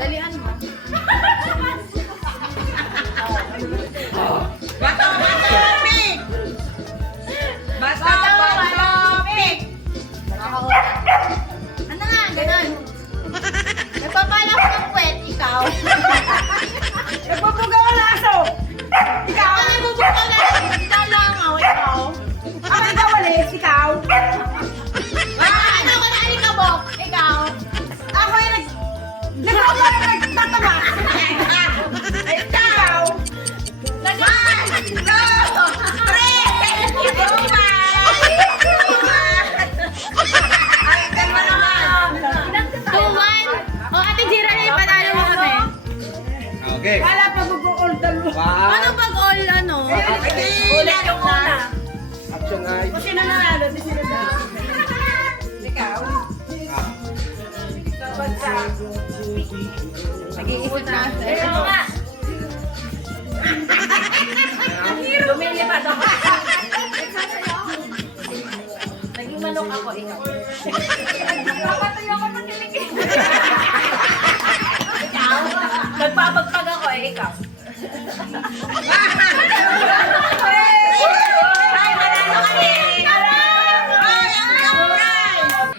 Dalian mo. Bato, pig! Bato, pig! Ano nga, ganun. Nagpapala ko ng puwet, ikaw. Nagbubuga ko laso! Ikaw! Ikaw nagbubuka na. Ikaw lang, ikaw. Ako ikaw walis, ikaw! Ano ko na alikabok? Ikaw. Ako yung nagtatama! Ikaw! One, two, three. Ay, kalma naman! 2-1. O, Ate Jira na ipanalo mo kami. Okay. Wala pa mag-order mo. Ano pag all, ano? Ulit yung una. Action ay. Kung sino nanalo, di sino nanalo. Ikaw? Bagsak. Nag-iisip na. Ikaw nga. Lumilipad ako. Naging manok ako, ikaw. Papatuyo ako ng kilikit. Ikaw? Nagpapagpag ako, ikaw. Ay, manalo kami! Ay, ang prize!